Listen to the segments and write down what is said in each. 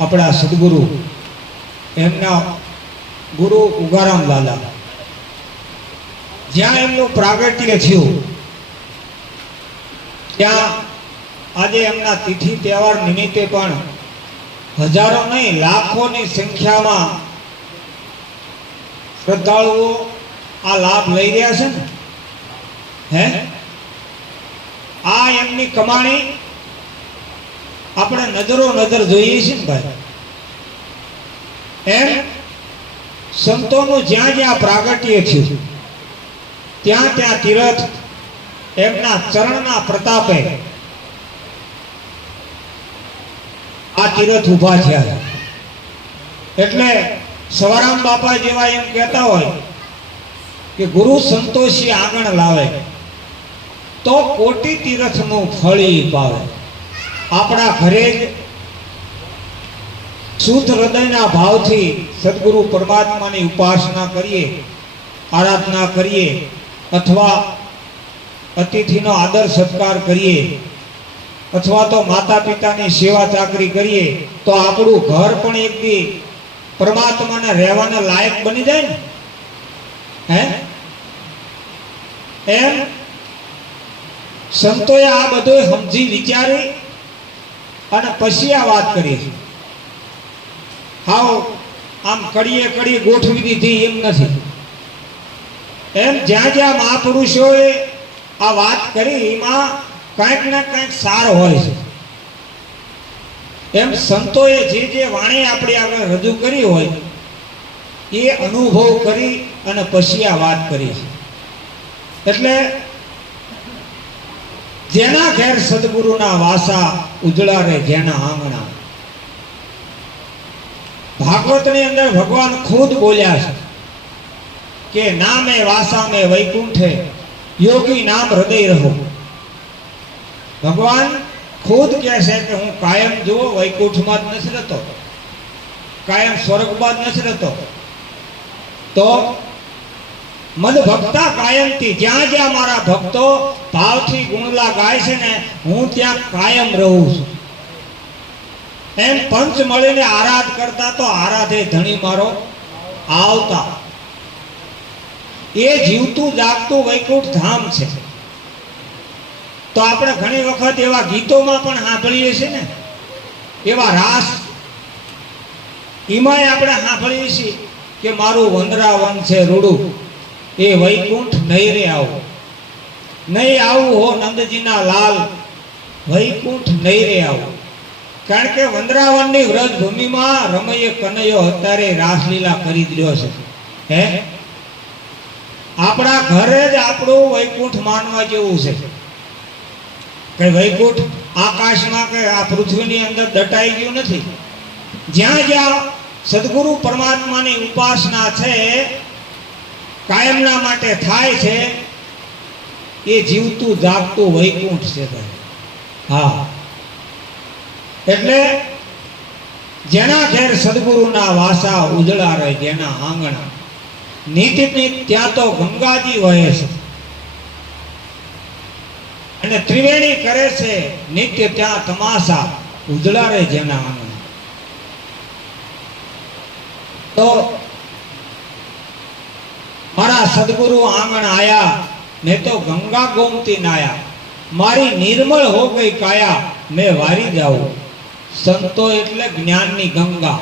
આપણા સદગુરુ એમના ગુરુ ઉગારામ લાલા જ્યાં એમનું પ્રાગટ્ય થયું ત્યાં આજે એમના તિથિ તહેવાર નિમિત્તે પણ હજારો નહીં લાખોની સંખ્યામાં શ્રદ્ધાળુઓ આ લાભ લઈ રહ્યા છે ને હે આ એમની કમાણી આપણે નજરો નજર જોઈએ છીએ ને ભાઈ એમ સંતોનું જ્યાં જ્યાં પ્રાગટ્ય થયું ત્યાં ત્યાં તીર્થ એમના ચરણના પ્રતાપે આ તીર્થ ઊભા થયા એટલે સવારામ બાપા જેવા એમ કહેતા હોય કે ગુરુ સંતોષી આંગણ લાવે તો કોટી તીર્થનું ફળી પાવે। આપણા ઘરે જ શુદ્ધ હૃદયના ભાવથી સદગુરુ પરમાત્માની ઉપાસના કરીએ, આરાધના કરીએ અથવા અતિથિનો આદર સત્કાર કરીએ અથવા તો માતા પિતાની સેવા ચાકરી કરીએ તો આપણું ઘર પણ એક દી પરમાત્માને રહેવાના લાયક બની જાય ને હે એમ સંતોએ આ બધું સમજી વિચારી અને પછી આ વાત કરી છે। હાવ આમ કડીએ કડી ગોઠવી દીધી એમ નથી, એમ જ્યાં જ્યાં મહાપુરુષોએ આ વાત કરી એમાં કંઈક ને કંઈક સાર હોય છે। એમ સંતોએ જે જે વાણી આપણી આગળ રજૂ કરી હોય એ અનુભવ કરી અને પછી આ વાત કરી છે। એટલે જેના ઘેર સદગુરુના વાસા ઉજળા રે જેના આંગણા, ભાગવતની અંદર ભગવાન ખુદ બોલ્યા છે કે નામે વાસા મે વૈકુંઠે યોગી નામ હૃદય રહો। ભગવાન ખુદ કહે છે કે હું કાયમ જો વૈકુંઠમાં જ નથી રહેતો, કાયમ સ્વર્ગમાં જ નથી રહેતો, તો મદ ભક્તા કાયમથી જ્યાં જ્યાં મારા ભક્તો ભાવથી ગુણલા ગાય છે ને હું ત્યાં કાયમ રહું છું। એમ પંચ મળીને આરાધ કરતા તો આરાધે ધણી મારો આવતા। એ જીવતું જાગતું વૈકુંઠ ધામ છે। તો આપણે ઘણી વખત એવા ગીતોમાં પણ સાંભળીએ છીએ ને, એવા રાસ એમાંય આપણે સાંભળીએ છીએ કે મારું વંદરાવન છે રૂડું એ વૈકુંઠ નહીં રે આવો, નહીં આવું હો નંદજીના લાલ વૈકુંઠ નહીં રે આવો। કારણ કે વંદરાવનની વ્રજ ભૂમિમાં રમૈયે કનૈયો અત્યારે રાસલીલા કરી રહ્યો છે હે આપણા ઘરે જ આપણું વૈકુંઠ માનવા જેવું છે કે વૈકુંઠ આકાશમાં કે આ પૃથ્વીની અંદર દટાઈ ગયું નથી। જ્યાં જ્યાં સદગુરુ પરમાત્માની ઉપાસના છે કાયમના માટે થાય છે એ જીવતું જાગતું વૈકુંઠ છે ભાઈ। હા, એટલે જેના ઘેર સદગુરુના વાસા ઉજળા રહે જેના આંગણા, નીતિ ત્યાં તો ગંગાજી વહે છે અને ત્રિવેણી કરે છે નિત્ય ત્યાં તમાશા ઉજળા રહે જેના આંગણા। તો મારા સદગુરુ આંગણ આયા ને તો ગંગા ગોમતી નાયા, મારી નિર્મળ હો ગઈ કાયા મેં વારી જાઉં। સંતો એટલે જ્ઞાનની ગંગા,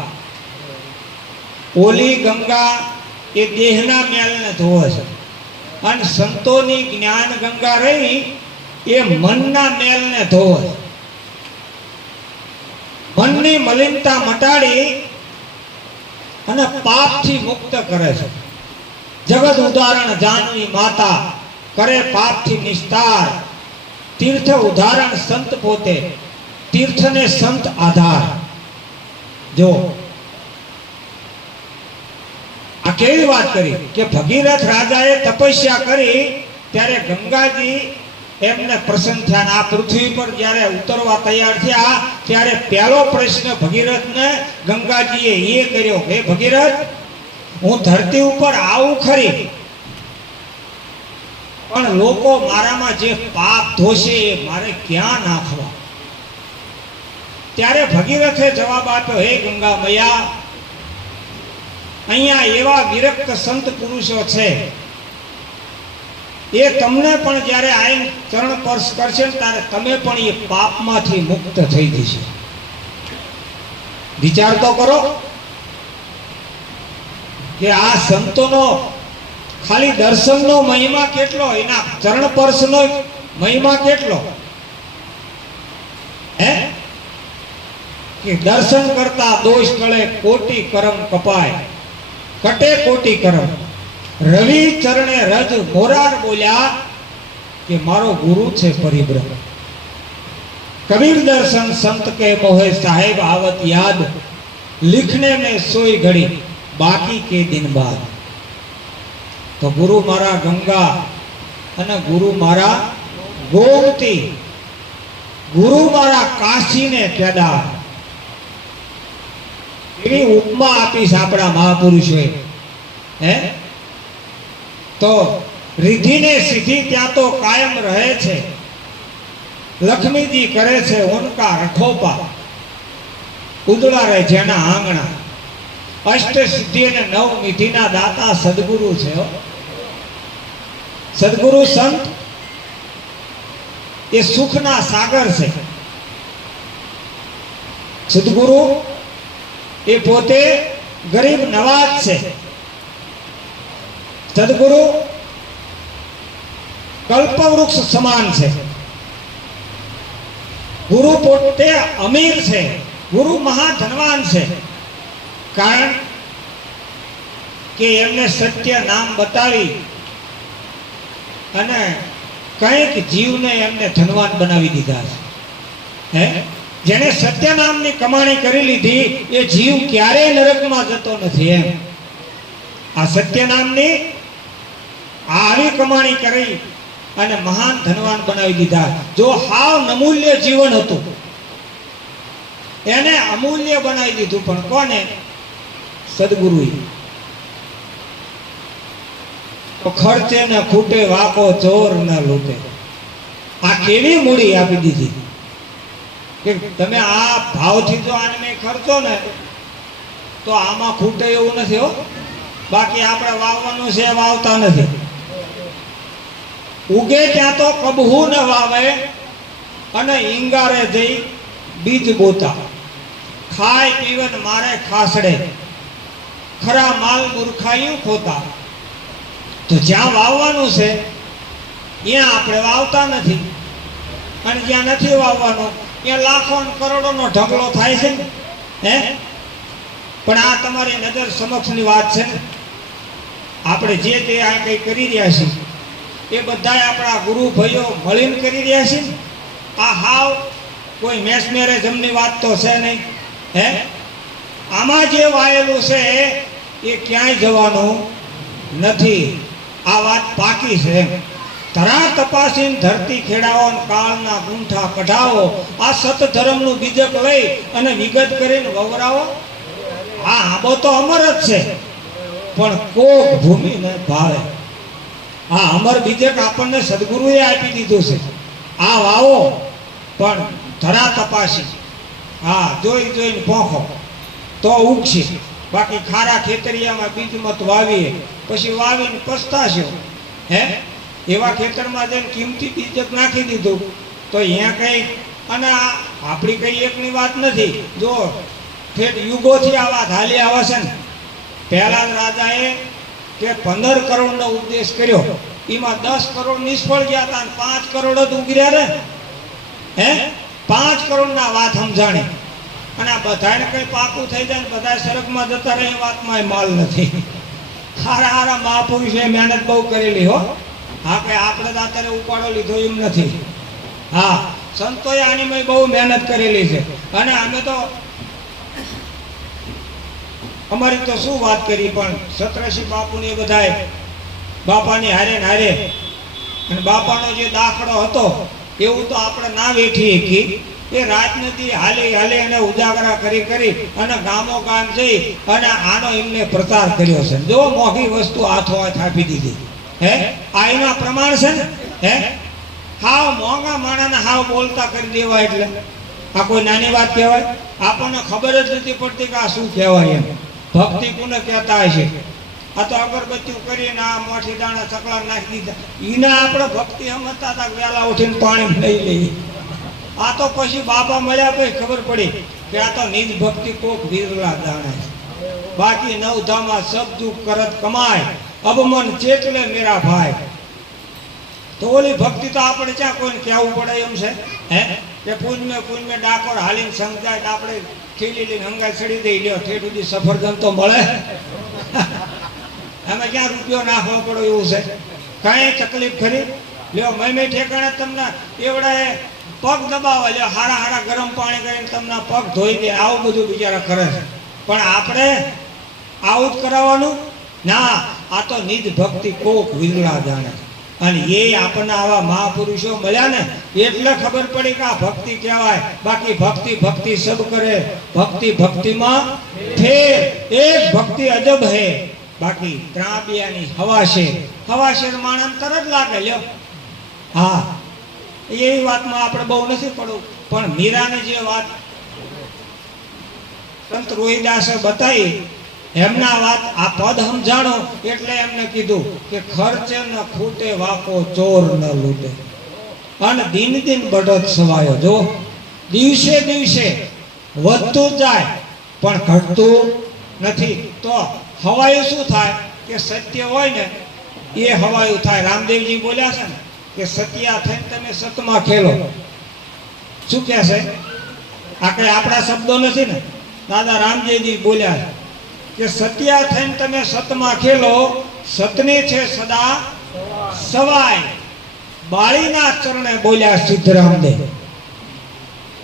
ઓલી ગંગા એ દેહના મેલને ધોવે છે અને સંતોની જ્ઞાન ગંગા રહી એ મનના મેલને ધોવે છે। મનની મલિનતા મટાડી અને પાપથી મુક્ત કરે છે। જગત ઉદાહરણ જાનવી માતા કરે પાપથી નિસ્તાર, તીર્થ ઉદાહરણ સંત પોતે તીર્થને સંત આધાર। જો આ કેવી વાત કરી કે ભગીરથ રાજાએ તપસ્યા કરી ત્યારે ગંગાજી એમને પ્રસન્ન થયા। આ પૃથ્વી પર જ્યારે ઉતરવા તૈયાર થયા ત્યારે પહેલો પ્રશ્ન ભગીરથને ગંગાજીએ એ કર્યો કે ભગીરથ હું ધરતી ઉપર આવું ખરી પણ લોકો મારામાં જે પાપ ધોશે એ મારે ક્યાં નાખવા? ત્યારે ભગીરથે જવાબ આપ્યો, હે ગંગા મૈયા, અહીંયા એવા વિરક્ત સંત પુરુષો છે, એ તમને પણ જ્યારે આઈને ચરણ સ્પર્શ કરશે ને ત્યારે તમે પણ એ પાપમાંથી મુક્ત થઈ જશે. વિચાર તો કરો કે આ સંતોનો ખાલી દર્શનનો મહિમા કેટલો, એના ચરણ સ્પર્શનો મહિમા કેટલો. હે કે દર્શન કરતા દોષ ટળે, કોટી કરમ કપાય, કટે કોટી કરમ. રવિ ચરણે રજ મોરાર બોલ્યા કે મારો ગુરુ છે પરિબ્રહ્મ. કબીર દર્શન સંત કે મોહે સાહેબ આવત યાદ, लिखने में सोई घड़ी बाकी के दिन बाद. तो गुरु मारा गंगा અને ગુરુ મારા ગોમતી, ગુરુ મારા કાશી ને કેદાર. એવી ઉપમા આપીશ આપણા મહાપુરુષોએ. હે તો रिधि ने सीधी ત્યાં તો કાયમ રહે છે. લક્ષ્મીજી કરે છે ઉનકા રખોપા, ઉદળા રહે જેના આંગણા. અષ્ટ સિદ્ધિ અને નવ નિધિના દાતા સદગુરુ છે. સદગુરુ સંત એ સુખના સાગર છે. સદગુરુ એ પોતે ગરીબ નવાજ છે. સદગુરુ કલ્પવૃક્ષ સમાન છે. ગુરુ પોતે અમીર છે. ગુરુ મહાધનવાન છે. કારણ કે એમને સત્ય નામ બતાવી અને કંઈક જીવને એમને ધનવાન બનાવી દીધા છે. હે જેને સત્ય નામની કમાણી કરી લીધી એ જીવ ક્યારેય નરકમાં જતો નથી. એમ આ સત્ય નામની આવી કમાણી કરી અને મહાન ધનવાન બનાવી દીધા. જો હાવ નમૂલ્ય જીવન હતું એને અમૂલ્ય બનાવી દીધું. પણ કોને? સદગુરુએ. તો ખર્ચે ન ખૂટે વાકો ચોર ન લૂટે. આ કેવી મૂડી આપી દીધી કે તમે આ ભાવથી જો આને મેં ખર્ચો ને તો આમાં ખૂટે એવું નથી. હો બાકી આપણે વાવવાનું છે, વાવતા નથી. ઉગે ત્યાં તો કબહુ ન વાવે અને ઈંગારે જઈ બીજ બોતા. ખાય પીવન મારે ખાસડે, ખરા માલ મૂર્ખાયું ખોતા. તો જ્યાં વાવવાનું છે ત્યાં આપણે વાવતા નથી, અને જ્યાં નથી વાવવાનું ત્યાં લાખો કરોડોનો ઢગલો થાય છે ને. હે પણ આ તમારી નજર સમક્ષની વાત છે ને. આપણે જે તે આ કંઈ કરી રહ્યા છીએ એ બધા આપણા ગુરુ ભાઈઓ મળીને કરી રહ્યા છે. આ હાવ કોઈ મેસ મેરેજમની વાત તો છે નહીં. હે આમાં જે વાયેલું છે એ ક્યાંય જવાનું નથી. આ વાત પાકી છે. ધરા તપાસીને ધરતી ખેડાવો, કાળના ગુંઠા કઢાવો. આ સત ધર્મનું બીજક લઈ અને વિગત કરીને વવરાવો. આ આંબો તો અમર જ છે, પણ કોક ભૂમિ ને ભાવે. આ અમર બીજક આપણને સદગુરુએ આપી દીધું છે. આ વાવો પણ ધરા તપાસી, હા જોઈ જોઈને પોખો તો ઉગશે. બાકી ખારા ખેતરિયામાં બીજ મત વાવીએ પછી વાવીને પસ્તાશો. હે એવા ખેતરમાં જઈને કિંમતી બીજક નાખી દીધું તો અહીંયા કઈ. અને આપણી કઈ એકની વાત નથી. જો ઠેઠ યુગોથી આ વાત હાલી આવે છે ને. પહેલા રાજાએ કે 15 કરોડનો ઉપદેશ કર્યો, એમાં 10 કરોડ નિષ્ફળ ગયા હતા, 5 કરોડ જ ઉગર્યા રે. હે 5 કરોડના વાત સમજાણી. અને આ બધાને કઈ પાકું થઈ જાય ને બધા સડકમાં જતા રહે એ વાતમાં માલ નથી. હારા હારા મહાપુરુષે મહેનત બહુ કરેલી. હો હા કે આપણે તો અત્યારે ઉપાડો લીધો એમ નથી. હા સંતોએ આની બહુ મહેનત કરેલી છે. અને અમે તો અમારી તો શું વાત કરી, પણ સત્રસિંહ બાપુની એ બધાય બાપાની હારે ને હારે. અને બાપાનો જે દાખલો હતો એવું તો આપણે ના વેઠી શકી. એ રાજનીતિ હાલી હાલી અને ઉજાગરા કરી કરી અને ગામો ગામ જઈ અને આનો એમને પ્રચાર કર્યો છે. જો મોંઘી વસ્તુ હાથો હાથ આપી દીધી. હે આ એના પ્રમાણ છે ને. હે હાવ મોંઘા માણાને હાવ બોલતા કરી દેવા. એટલે આ કોઈ નાની વાત કહેવાય? આપણને ખબર જ નથી પડતી કે આ શું કહેવાય એમ. ભક્તિ કોને કહેતા હશે? આ તો અગરબત્તી કરીને આ મોઠી દાણા ચકલા નાખી દીધા, ઈના આપણે ભક્તિ સમજતા હતા કે વહેલા ઉઠીને પાણી લઈ લઈએ. આ તો પછી બાબા મળ્યા પછી ખબર પડી કે આ તો નિજ ભક્તિ કોક વિરલા દાણા છે. બાકી નવધામાં સબ દુઃખ કરત કમાય, અબમન ચેતલે મેરા ભાઈ. તો ઓલી ભક્તિ તો આપણે ક્યાં કોઈને કહેવું પડે એમ છે? હે કે પૂંજમે ડાકોર હાલીને સમજાય તો આપણે ખીલી લઈને હંગાઈ ચડી દઈ લ્યો ઠેઠ સુધી સફરજન તો મળે. એમાં ક્યાં રૂપિયો નાખવો પડો એવું છે? કાંઈ તકલીફ ખરી? લ્યો મેં ઠેકાણે તમને એવડાએ પગ દબાવવા, લ્યો હારા હારા ગરમ પાણી કરીને તમને પગ ધોઈ દે, આવું બધું બિચારા કરે છે. પણ આપણે આવું જ કરાવવાનું ના. આ તો નિજ ભક્તિ કોક વિરલા જાણે. અને એ આપણને આવા મહાપુરુષો મળ્યા ને એટલે ખબર પડી કે આ ભક્તિ કહેવાય. બાકી ભક્તિ ભક્તિ સબ કરે, ભક્તિ ભક્તિમાં ફેર, એક ભક્તિ અજબ હે. બાકી ત્રાંબિયાની હવાશેર માણસ તરત લાગે લ્યો. હા, એ વાતમાં આપણે બહુ નથી પડવું. પણ મીરાની જે વાત સંત રોહિદાસે બતાવી, એમના વાત આ પદ સમજાણો એટલે એમને કીધું કે ખર્ચે ન ખૂટે વાકો ચોર ન લૂટે. અને દિન દિન બઢત સવાયો. જો દિવસે દિવસે વધતું જાય પણ ઘટતું નથી. તો હવાયું શું થાય કે સત્ય હોય ને એ હવાયું થાય. રામદેવજી બોલ્યા છે ને કે સત્યા થઈને તમે સતમાં ખેલો. શું કહે છે? આ કઈ આપણા શબ્દો નથી ને, દાદા રામદેવજી બોલ્યા કે સત્યા થઈને તમે સતમાં ખેલો, સતની છે સદા સવાય. બાળીના ચરણે બોલ્યા સિદ્ધરામદેવ,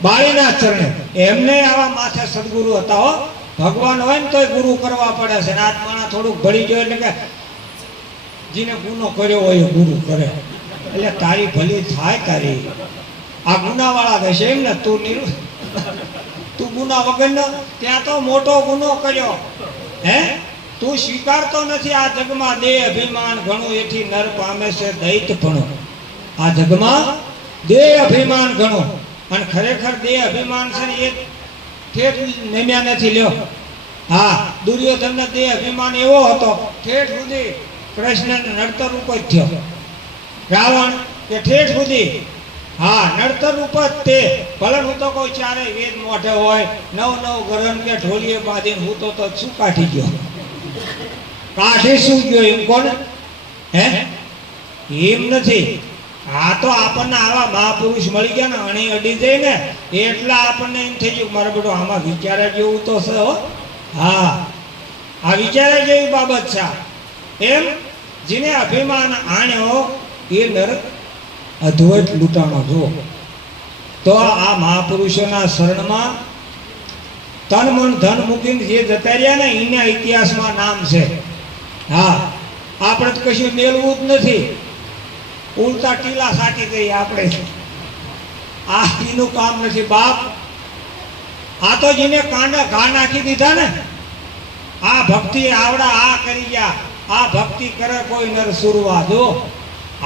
બાળીના ચરણે. એમને આવા માથે સદગુરુ હતા હો. ભગવાન હોય ને તોય ગુરુ કરવા પડે છે. આત્માના થોડુંક ભળી ગયો એટલે કે જેને ગુનો કર્યો હોય એ ગુરુ કરે. એટલે તારી ભલી થાય તારી. આ ગુનાવાળા થશે એમ ને? તું ગુના વગરનો, ત્યાં તો મોટો ગુનો કર્યો. હે તું સ્વીકારતો નથી. આ જગમાં દેહ અભિમાન ઘણું, એથી નર પામે છે દૈત્યપણું. આ જગમાં દેહ અભિમાન ઘણું. અને ખરેખર દેહ અભિમાન છે ને એ ઠેઠ નેમ્યા નથી લ્યો. હા, દુર્યોધનનો દેહ અભિમાન એવો હતો ઠેઠ સુધી કૃષ્ણને નડતર રૂપ જ થયો. રાવણ કે ઠેઠ સુધી હા નડતર રૂપ જ તે. ભલે હું તો કોઈ ચારે વેદ મોઢે હોય, નવ ગરમ કે ઢોલીએ બાંધીને હું તો શું કાઢી ગયો? કાઢી શું ગયો એમ કોણ? હે એમ નથી. આ તો આપણને આવા મહાપુરુષ મળી ગયા ને અણી અડી જાય ને એટલે આપણને એમ થઈ ગયું મારા બેટો આમાં વિચાર્યા જેવું તો છે હો. હા, આ વિચાર્યા જેવી બાબત છે. એમ જેને અભિમાન આણ્યો એ નર અધવટ લૂંટાણો. જુઓ તો આ મહાપુરુષોના શરણમાં તન મન ધન મૂકીને જે જતા રહ્યા ને એના ઇતિહાસમાં નામ છે. હા, આપણે તો કશું મેળવું જ નથી. ઉલટા ટીલા સાટી ગઈ આપણે. આ એનું કામ નથી બાપ. આ તો જેને કાંડા ઘા નાખી દીધા ને, આ ભક્તિ આવડા આ કરી ગયા. આ ભક્તિ કરે કોઈ નર સુરવા. જો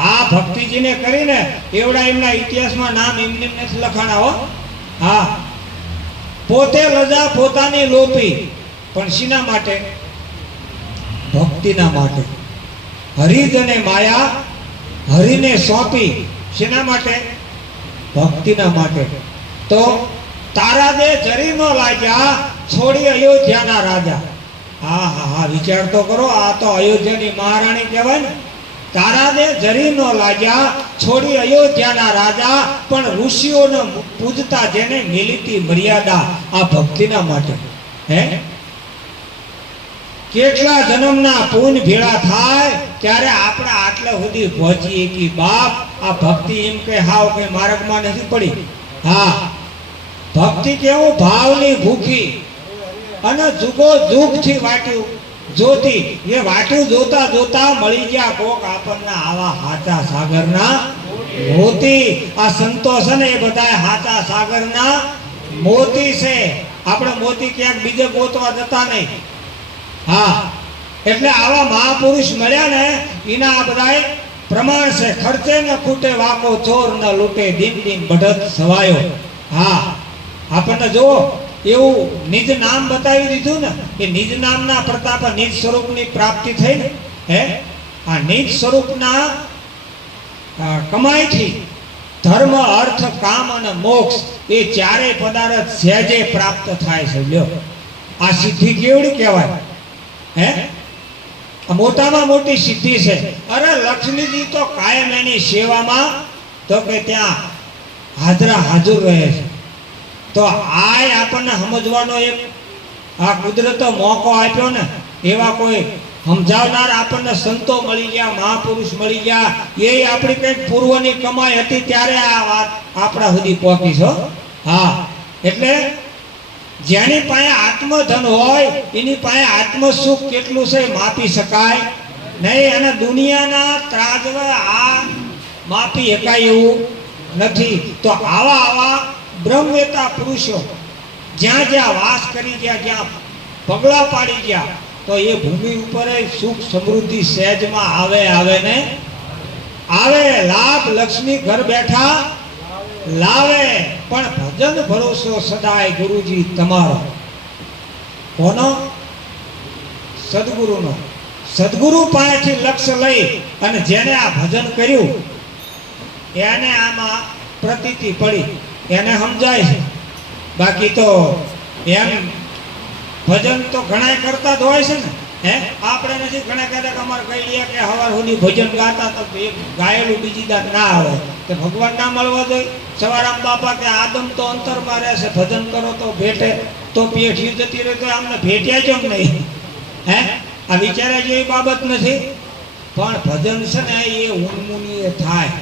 આ ભક્તિ જેને કરીને એવડા એમના ઇતિહાસમાં નામ એમને નથી લખાણા હો. હા, પોતે લજા પોતાની લોપી, પણ શીના માટે? ભક્તિના માટે. હરિજને માયા હરિને સોંપી. શેના માટે? ભક્તિના માટે. તો તારા દે જરી નો લાગ્યા, છોડી અયોધ્યાના રાજા. હા હા હા, વિચાર તો કરો. આ તો અયોધ્યાની મહારાણી કહેવાય ને. તારા દે જરી નો લાગ્યા, છોડી અયોધ્યાના રાજા. પણ ઋષિઓને પૂજતા જેને મિલતી મર્યાદા. આ ભક્તિના માટે. હે કેટલા જન્મના પુણ્ય ભેળા થાય ત્યારે આપણે આટલે સુધી પહોંચીએ કે બાપ આ ભક્તિ એમ કે હાવ કે માર્ગમાં નથી પડી. હા, ભક્તિ કેવું ભાવની ભૂખી અને જુગો જુગથી વાટ્યું જોતી. એ વાટ્યું જોતા જોતા મળી ગયા કોક આપણને આવા હાચા સાગરના મોતી. આ સંતો છે ને એ બધા હાચા સાગરના મોતી છે. આપણે મોતી ક્યાંક બીજે ગોતવા જતા નહીં. હા, એટલે આવા મહાપુરુષ મળ્યા ને એના આ બધા પ્રમાણ છે. ખર્ચે ન ખૂટે વાકો ચોર ન લૂટે, દિન દિન બઢત સવાયો. હા, આપણને જો એવું નિજ નામ બતાવી દીધું ને કે નિજ નામના પ્રતાપ નિજ સ્વરૂપની પ્રાપ્તિ થઈ ને હે આ નિજ સ્વરૂપના કમાઈથી ધર્મ અર્થ કામ અને મોક્ષ એ ચારે પદાર્થ સહેજે પ્રાપ્ત થાય છે લ્યો આ સિદ્ધિ કેવડી કહેવાય હે મોટામાં મોટી સિદ્ધિ છે અરે લક્ષ્મીજી તો કાયમ એની સેવામાં તો કે ત્યાં હાજરા હાજર રહે છે તો આ આપણને સમજવાનો એક આ કુદરતો મોકો આપ્યો ને એવા કોઈ સમજાવનાર આપણને સંતો મળી ગયા મહાપુરુષ મળી ગયા એ આપણી કંઈક પૂર્વની કમાઈ હતી ત્યારે આ વાત આપણા સુધી પહોંચી છો હા એટલે જેની પાસે આત્મધન હોય એની પાસે આત્મસુખ કેટલું છે માપી શકાય નહીં અને દુનિયાના ત્રાજવે આ માપી શકાય એવું નથી તો આવા બ્રહ્મવેતા પુરુષો જ્યાં જ્યાં વાસ કરી ગયા જ્યાં પગલા પાડી ગયા તો એ ભૂમિ ઉપર સુખ સમૃદ્ધિ સહેજમાં આવે ને આવે લાભ લક્ષ્મી ઘર બેઠા લાવે પણ ભજન ભરોસો સદાય ગુરુજી તમારો કોનો સદગુરુનો સદગુરુ પાસેથી લક્ષ્ય લઈ અને જેને આ ભજન કર્યું એને આમાં પ્રતીતિ પડી એને સમજાય છે બાકી તો એમ ભજન તો ઘણા કરતા જ હોય છે ને હે આપણે નથી ઘણા કહેતા કે અમારે કહી દઈએ કે હવાર સુધી ભજન ગાતા તો એક ગાયેલું બીજી દાત ના આવે તો ભગવાન ના મળવા જોઈએ સવારામ બાપા કે આદમ તો અંતરમાં રહેશે ભજન કરો તો ભેટે તો પેઠી જતી રહે તો આમને ભેટ્યા જ નહીં હે આ વિચાર્યા જેવી બાબત નથી પણ ભજન છે ને એ ઉન્મુનીય થાય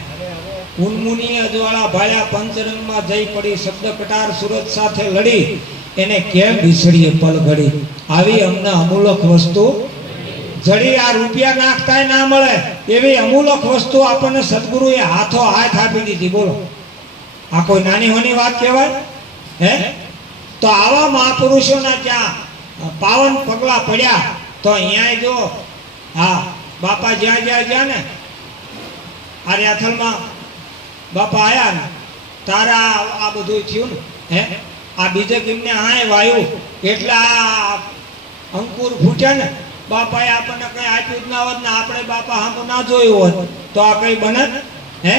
ઉન્મુનીય અજવાળા ભાળ્યા પંચરંગમાં જઈ પડી શબ્દ કટાર સુરત સાથે લડી એને કેમ વિસરીએ પલ ઘડી આવી અમને અમૂલક વસ્તુ જડી આ રૂપિયા નાખતાય ના મળે એવી અમૂલક વસ્તુ આપણને સદગુરુએ હાથો હાથ આપી દીધી બોલો આ કોઈ નાની હોની વાત કહેવાય હે તો આવા મહાપુરુષોના જ્યાં પાવન પગલા પડ્યા તો અહીંયા જો હા બાપા જ્યાં ને આર્યાથલમાં બાપા આયા ને તારા આ બધું થયું ને હે આ બીજે કિમને હાય વાયુ એટલે આ અંકુર ફૂટ્યા ને બાપાએ આપણને કઈ આપ્યું જ ના હોત ને આપણે બાપા સામે ના જોયું હોત તો આ કઈ બને હે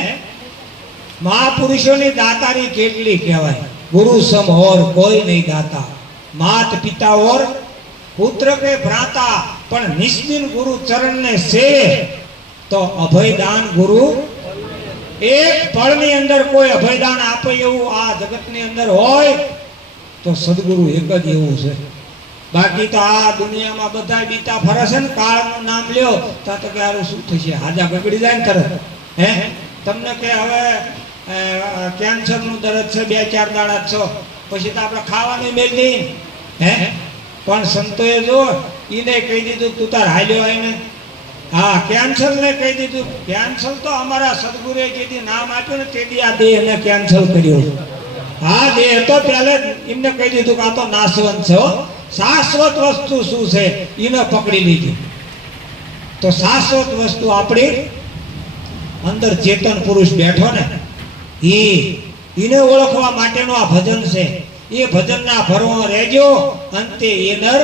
મહાપુરુષોની દાતારી કેટલી કહેવાય ગુરુ સમ ઓર કોઈ નહીં દાતા માત પિતા ઓર પુત્ર કે ભ્રાતા પણ નિસ્દિન ગુરુ ચરણ ને સેવે તો અભયદાન ગુરુ એક પળની અંદર કોઈ અભયદાન આપે એવું આ જગતની અંદર હોય તો સદગુરુ એક જ એવું છે બાકી તો આ દુનિયામાં બધા બીતા ફરે છે ને કાળનું નામ લ્યો તો કે આરું શું થશે હાજા બગડી જાય ને તરત હે તમને કે હવે કેન્સરનું દર્દ છે 2-4 દાડા છો પછી તો આપણે ખાવાનું મેળ નહીં હે પણ સંતોએ જો એને કહી દીધું તું તાર હાલ્યો આવીને હા કેન્સર ને કહી દીધું કેન્સર તો અમારા સદગુરુએ જેથી નામ આપ્યું ને તેથી આ દેહને કેન્સર કર્યો હા દેહ તો પહેલે એમને કહી દીધું કે આ તો નાશવંત છે શાશ્વત વસ્તુ શું છે એને પકડી લીધી તો શાશ્વત વસ્તુ આપણી અંદર ચેતન પુરુષ બેઠો ને એને ઓળખવા માટેનું આ ભજન છે એ ભજનના ભરવા રહેજો અંતે એ નર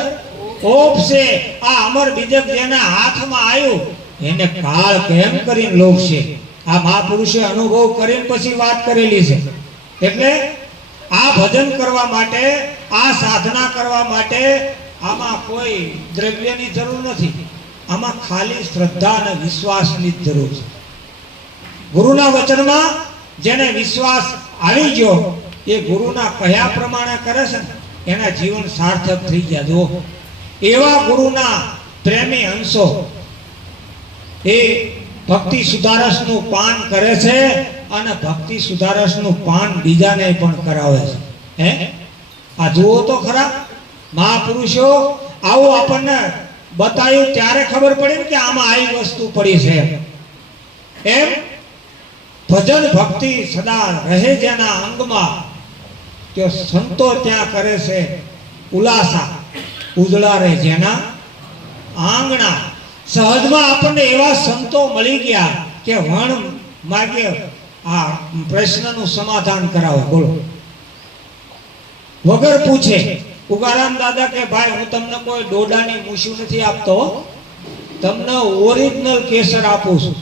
ઓપશે આ અમર બીજક જેના હાથમાં આવ્યું એને કાળ કેમ કરીને લોભશે આ મહાપુરુષે અનુભવ કરીને પછી વાત કરેલી છે એટલે આ ભજન કરવા માટે આ સાધના કરવા માટે આમાં કોઈ દ્રવ્યની જરૂર નથી આમાં ખાલી શ્રદ્ધા અને વિશ્વાસની જ જરૂર છે ગુરુના વચનમાં જેને વિશ્વાસ આવી ગયો એ ગુરુના કહ્યા પ્રમાણે કરે છે એના જીવન સાર્થક થઈ ગયા જો એવા ગુરુના પ્રેમી અંશો એ ભક્તિ સુધારસનું પાન કરે છે અને ભક્તિ સુધારસનું પાન બીજાને પણ કરાવે છે હે આ જુઓ તો ખરા મહાપુરુષો આવું આપણને બતાવ્યું ત્યારે ખબર પડી કે આમાં આવી વસ્તુ પડી છે એમ ભજન ભક્તિ સદા રહે જેના અંગમાં કે સંતો ત્યાં કરે છે ઉલાસા ઉજળા રહે જેના આંગણા સહજમાં આપણને એવા સંતો મળી ગયા કે વણ માગે આ પ્રશ્નનું સમાધાન કરાવો બોલો વગર પૂછે ઉગારામ દાદા કે ભાઈ હું તમને કોઈ ડોડાની મૂછું નથી આપતો, તમને ઓરિજિનલ કેસર આપું છું.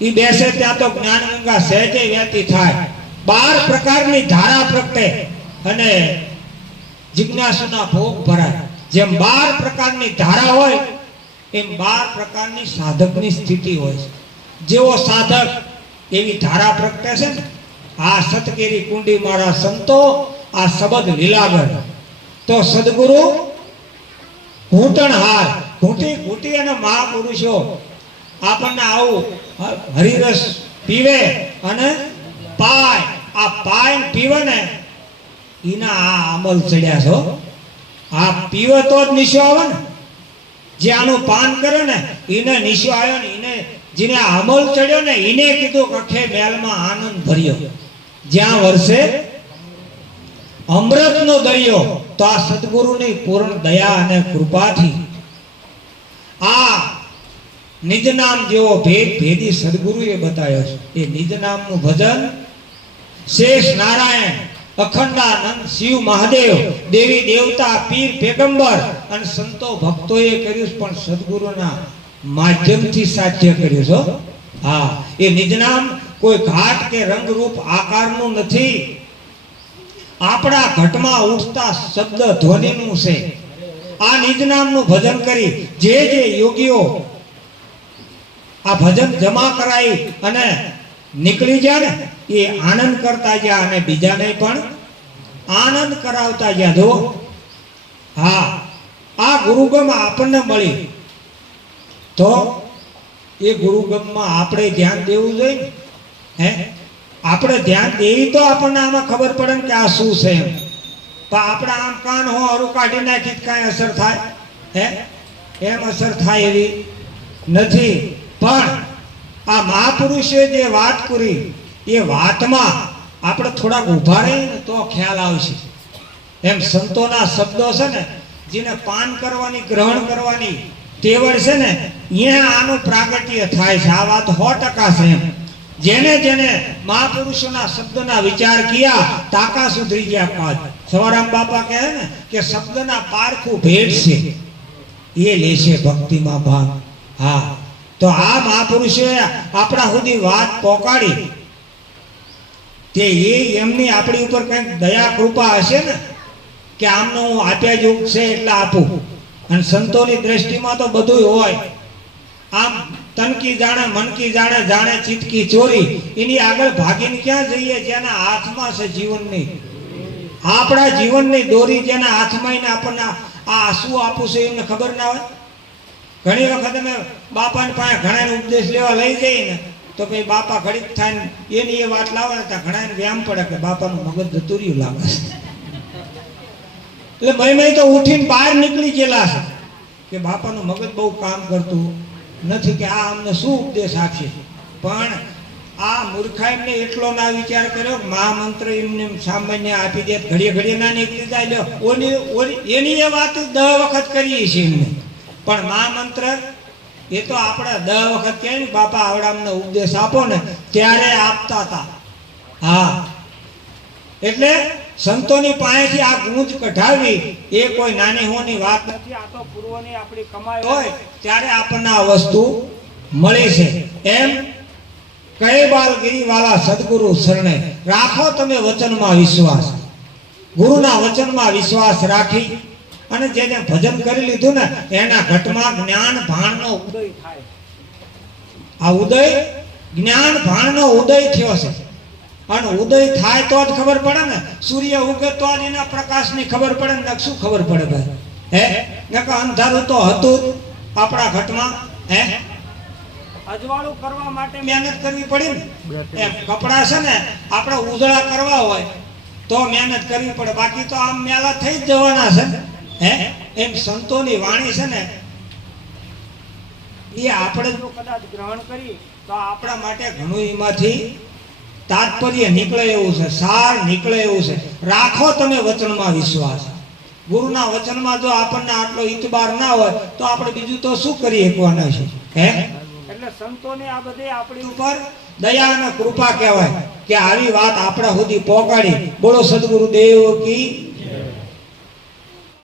ઈ બેસે ત્યાં તો જ્ઞાન ગંગા સહેજે વહેતી થાય, 12 પ્રકારની ધારા પ્રગટે અને જિજ્ઞાસુના ભોગ ભરાય. જેમ 12 પ્રકારની ધારા હોય એમ 12 પ્રકારની સાધકની સ્થિતિ હોય છે. જેવો સાધક એવી ધારા પ્રગટે છે ને. આ સતકેરી કુંડી મારા સંતો, આ શબ્દ લીલાગર. તો સદગુરુ ઘૂંટણહાર ઘૂંટી ઘૂંટી અને મહાપુરુષો આપણને આવું હરિરસ પીવે અને પાય. આ પાય પીવે ને એના આ અમલ ચડ્યા છો. આ પીવે તો જ નિશો આવે ને. જે આનું પાન કરે ને એને નિશો આવ્યો ને. એને જેને અમલ ચડ્યો ને એને કીધું કે અખે મેલમાં આનંદ ભર્યો. જ્યાં વર્ષે અમૃતનો દરિયો. તો આ સદગુરુની પૂર્ણ દયા અને કૃપાથી આ નિજ નામ જેવો ભેદ ભેદી સદગુરુએ બતાવ્યો છે. એ નિજ નામનું ભજન શેષ નારાયણ, અખંડાનંદ, શિવ મહાદેવ, દેવી દેવતા, પીર પેગંબર અને સંતો ભક્તોએ કર્યું, પણ સદગુરુના માધ્યમથી સાધ્ય કર્યું છે. હા, એ નિજ નામ કોઈ ઘાટ કે રંગરૂપ આકારનું નથી. આપણા ઘટમાં ઉઠતા શબ્દ ધ્વનિનું છે. આ નિજ નામનું ભજન કરી જે યોગીઓ આ ભજન જમા કરાઈ અને નીકળી જાય ને એ આનંદ કરતા ગયા અને બીજાને પણ આનંદ કરાવતા ગયા. જો હા, આ ગુરુગમ આપણને મળી તો એ ગુરુગમમાં આપણે ધ્યાન દેવું જોઈએ. હે, આપણે ધ્યાન દેવી તો આપણને આમાં ખબર પડે ને કે આ શું છે એમ. પણ આપણે આમ કાન હો અરું કાઢી નાખી કાંઈ અસર થાય? હે, એમ અસર થાય એવી નથી. પણ આ મહાપુરુષે જે વાત કરી એ વાતમાં આપણે થોડાક ઊભા રહીએ ને તો ખ્યાલ આવશે. એમ સંતોના શબ્દો છે ને, જેને પાન કરવાની ગ્રહણ કરવાની તેવડ છે ને, અહીંયા આનું પ્રાગટ્ય થાય છે. આ વાત 100% છે. એમ જેને જેને મહાપુરુષોના શબ્દના વિચાર કિયા તાકા સુધરી ગયા કાજ. સવારામ બાપા કહે ને કે શબ્દના પારખું ભેટ છે એ લેશે ભક્તિમાં ભાગ. હા, તો આ મહાપુરુષે આપણા સુધી વાત પહોંચાડી તે એમની આપણી ઉપર કંઈક દયા કૃપા હશે ને કે આમને હું આપ્યા જેવું છે એટલે આપું. અને સંતોની દ્રષ્ટિમાં તો બધું હોય. આમ તનકી જાણે મનકી જાણે, જાણે ચિતકી ચોરી. એની આગળ ભાગીને ક્યાં જઈએ? જેના હાથમાં છે જીવનની, આપણા જીવનની દોરી જેના હાથમાં, એને આપણને આ શું આપું છે એમને ખબર ના હોય. ઘણી વખત અમે બાપાની પાસે ઘણાને ઉપદેશ લેવા લઈ જઈએ ને તો ભાઈ બાપા ઘડીક થાય ને એની એ વાત લાવે ને ત્યાં ઘણાને વ્યામ પડે કે બાપાનું મગજ જતું રહ્યું લાગે છે. એટલે મય તો ઉઠીને બહાર નીકળી ગયેલા છે કે બાપાનું મગજ બહુ કામ કરતું નથી કે આ અમને શું ઉપદેશ આપશે. પણ આ મૂર્ખાઈને એટલો ના વિચાર કર્યો કે મહામંત્ર એમને સામાન્ય આપી દે, ઘડીએ ઘડીએ ના નીકળી જાય. એની એ વાત 10 વખત કરીએ છીએ એમને. પણ મહામંત્ર એ તો આપણે 10 વખત કહે ને બાપા આવડા અમને ઉપદેશ આપો ને ત્યારે આપતા હતા. હા, એટલે સંતોની પાસેથી આ ગૂંજ કઢાવી એ કોઈ નાની હોની વાત નથી. આ તો પૂર્વની આપણી કમાઈ હોય ત્યારે આપણને આ વસ્તુ મળી છે. એમ કહે બાલગીરી વાલા સદગુરુ શરણે રાખો તમે વચનમાં વિશ્વાસ. ગુરુના વચનમાં વિશ્વાસ રાખી અને જેને ભજન કરી લીધું ને એના ઘટમાં જ્ઞાન ભાણનો ઉદય થાય. આ ઉદય જ્ઞાન ભાણનો ઉદય થયો છે. અને ઉદય થાય તો જ ખબર પડે ને. સૂર્ય ઉગે તો જ એના પ્રકાશની ખબર પડે ને. શું ખબર પડે ભાઈ? હે, નકર અંધારું તો હતું આપણા ઘટમાં. હે, અજવાળું કરવા માટે મહેનત કરવી પડી ને. એમ કપડા છે ને આપણે ઉજળા કરવા હોય તો મહેનત કરવી પડે, બાકી તો આમ મેલા થઈ જ જવાના છે. હે, એમ સંતોની વાણી છે ને એ આપણે જો કદાચ ગ્રહણ કરી તો આપણા માટે ઘણું એમાંથી તાત્પર્ય નીકળે એવું છે, સાર નીકળે એવું છે. રાખો તમે વચનમાં વિશ્વાસ. ગુરુના વચનમાં જો આપણને આટલો ઇતબાર ના હોય તો આપણે બીજું તો શું કરી શકવાના છે? હે, એટલે સંતોની આ બધી આપણી ઉપર દયા અને કૃપા કહેવાય. કે આવી વાત આપણા સુધી પહોંચાડી. બોલો સદગુરુદેવ કી